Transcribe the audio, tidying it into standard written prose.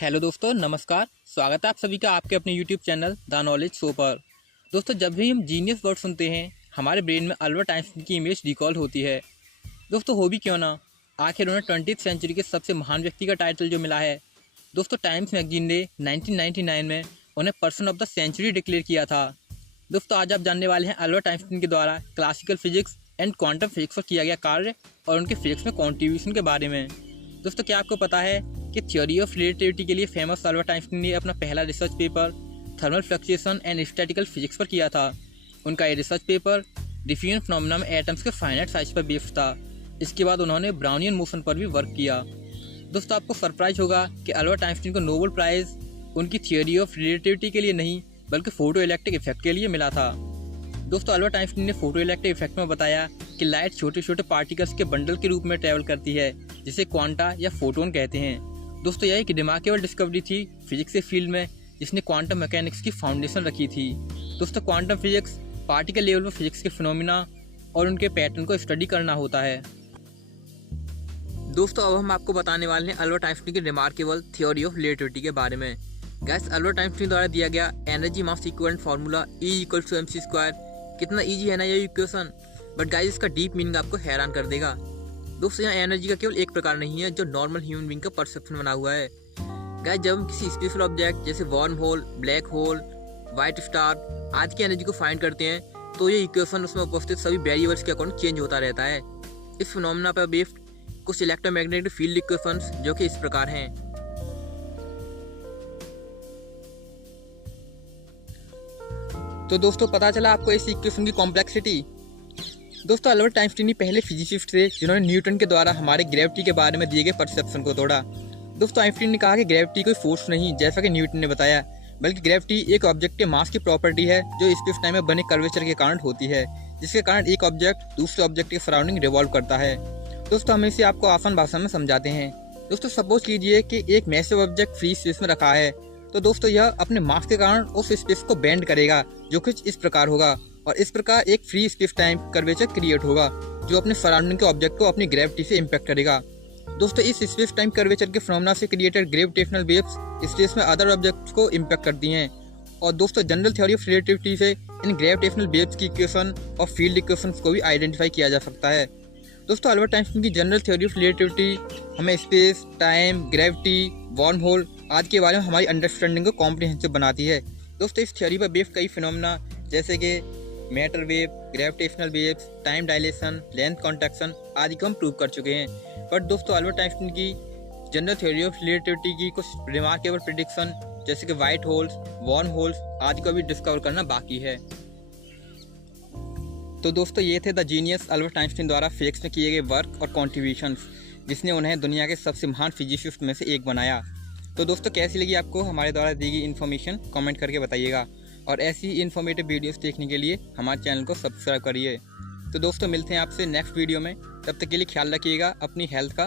Hello दोस्तों, नमस्कार। स्वागत है आप सभी का आपके अपने YouTube channel the knowledge show पर। दोस्तों, जब भी हम जीनियस वर्ड सुनते हैं हमारे ब्रेन में अल्बर्ट आइंस्टीन की इमेज रिकॉल होती है। दोस्तों, हो भी क्यों ना, आखिर उन्हें 20th सेंचुरी के सबसे महान व्यक्ति का टाइटल जो मिला है। दोस्तों, टाइम्स मैगजीन ने 1999 में उन्हें person of the century declare किया था। दोस्तों, आज आप जानने वाले हैं अल्बर्ट आइंस्टीन के द्वारा classical physics and quantum physics पर किया गया कार्य और उनके फिजिक्स में कॉन्ट्रीब्यूशन के बारे में। दोस्तों, क्या आपको पता है कि थ्योरी ऑफ रिलेटिविटी के लिए फेमस अल्बर्ट आइंस्टीन ने अपना पहला research paper thermal fluctuation and statistical physics पर किया था। उनका ये रिसर्च पेपर डिफ्यूजन फिनोमेना में एटम्स के फाइनाइट साइज पर बेस्ड था। इसके बाद उन्होंने ब्राउनियन मोशन पर भी वर्क किया। दोस्तों, आपको सरप्राइज होगा कि अल्बर्ट आइंस्टीन को नोबेल प्राइज उनकी थ्योरी ऑफ रिलेटिविटी के लिए नहीं बल्कि फोटो इलेक्ट्रिक इफेक्ट के लिए मिला था। दोस्तों, अल्बर्ट आइंस्टीन ने फोटो इलेक्ट्रिक इफेक्ट में बताया कि लाइट छोटे छोटे पार्टिकल्स के बंडल के रूप में ट्रेवल करती है, जिसे क्वांटा या फोटोन कहते हैं। दोस्तों, यह एक रिमार्केबल डिस्कवरी थी फिजिक्स के फील्ड में, जिसने क्वांटम मैकेनिक्स की फाउंडेशन रखी थी। दोस्तों, क्वांटम फिजिक्स पार्टिकल लेवल पर फिजिक्स के फिनोमिना और उनके पैटर्न को स्टडी करना होता है। दोस्तों, अब हम आपको बताने वाले हैं अल्बर्ट आइंस्टीन की रिमार्केबल थ्योरी ऑफ रिलेटिविटी के बारे में। गैस, अल्बर्ट आइंस्टीन द्वारा दिया गया एनर्जी मास इक्विवेलेंट फार्मूला E=mc²। कितना इजी है ना ये इक्वेशन, बट गाइस इसका डीप मीनिंग आपको हैरान कर देगा। दोस्तों, यहाँ एनर्जी का केवल एक प्रकार नहीं है जो नॉर्मल ह्यूमन बीइंग का परसेप्शन बना हुआ है। गाइस, जब हम किसी स्पेशल ऑब्जेक्ट जैसे worm hole, black hole, white star आदि की एनर्जी को फाइंड करते हैं तो ये इक्वेशन उसमें उपस्थित सभी वेरिएबल्स के अकॉर्डिंग चेंज होता रहता है। इस फिनोमेना पर बेस्ड कुछ इलेक्ट्रोमैग्नेटिक फील्ड इक्वेशंस जो कि इस प्रकार हैं। तो दोस्तों, पता चला आपको इस इक्वेशन की कॉम्प्लेक्सिटी। दोस्तों, अल्बर्ट आइंस्टीन ही पहले फिजिसिस्ट थे जिन्होंने न्यूटन के द्वारा हमारे ग्रेविटी के बारे में दिए गए परसेप्शन को तोड़ा। दोस्तों, आइंस्टीन ने कहा कि ग्रेविटी कोई फोर्स नहीं जैसा कि न्यूटन ने बताया, बल्कि ग्रेविटी एक ऑब्जेक्ट के मास की प्रॉपर्टी है जो स्पेस टाइम में बने कर्वेचर के कारण होती है, जिसके कारण एक ऑब्जेक्ट दूसरे ऑब्जेक्ट के सराउंडिंग रिवॉल्व करता है। दोस्तों, हम इसे आपको आसान भाषा में समझाते हैं। दोस्तों, सपोज कीजिए कि एक मैसिव ऑब्जेक्ट फ्री स्पेस में रखा है, तो दोस्तों यह अपने मास के कारण उस स्पेस को बेंड करेगा जो कुछ इस प्रकार होगा, और इस प्रकार एक free space time curvature create होगा जो अपने सराउंडिंग के ऑब्जेक्ट को अपनी ग्रेविटी से इम्पैक्ट करेगा। दोस्तों, इस स्पेस टाइम कर्वेचर के फिनोमेना से क्रिएटेड ग्रेविटेशनल वेव्स स्पेस में अदर ऑब्जेक्ट्स को इम्पैक्ट करती हैं। और दोस्तों, जनरल थ्योरी ऑफ रिलेटिविटी से इन ग्रेविटेशनल वेव्स की इक्वेशन और फील्ड इक्वेशंस को भी आइडेंटिफाई किया जा सकता है। दोस्तों, अल्बर्ट आइंस्टीन की जनरल थ्योरी ऑफ रिलेटिविटी हमें space, time, gravity, wormhole आदि के बारे में हमारी अंडरस्टैंडिंग को कॉम्प्रिहेंसिव बनाती है। दोस्तों, इस थ्योरी पर बेस्ड कई फिनोमेना जैसे कि matter wave, gravitational waves, time dilation, length contraction आदि को हम प्रूव कर चुके हैं। बट दोस्तों, अल्बर्ट आइंस्टीन की जनरल थ्योरी ऑफ रिलेटिविटी की कुछ रिमार्केबल प्रेडिक्शन जैसे कि व्हाइट होल्स, वार्म होल्स आदि को भी डिस्कवर करना बाकी है। तो दोस्तों, ये थे द जीनियस अल्बर्ट आइंस्टीन द्वारा फिजिक्स में किए गए वर्क और कॉन्ट्रीब्यूशंस, जिसने उन्हें दुनिया के सबसे महान फिजिसिस्ट में से एक बनाया। तो दोस्तों, कैसी लगी आपको हमारे द्वारा दी गई इन्फॉर्मेशन, कमेंट करके बताइएगा। और ऐसी ही इन्फॉर्मेटिव वीडियोस देखने के लिए हमारे चैनल को सब्सक्राइब करिए। तो दोस्तों, मिलते हैं आपसे नेक्स्ट वीडियो में। तब तक के लिए ख्याल रखिएगा अपनी हेल्थ का।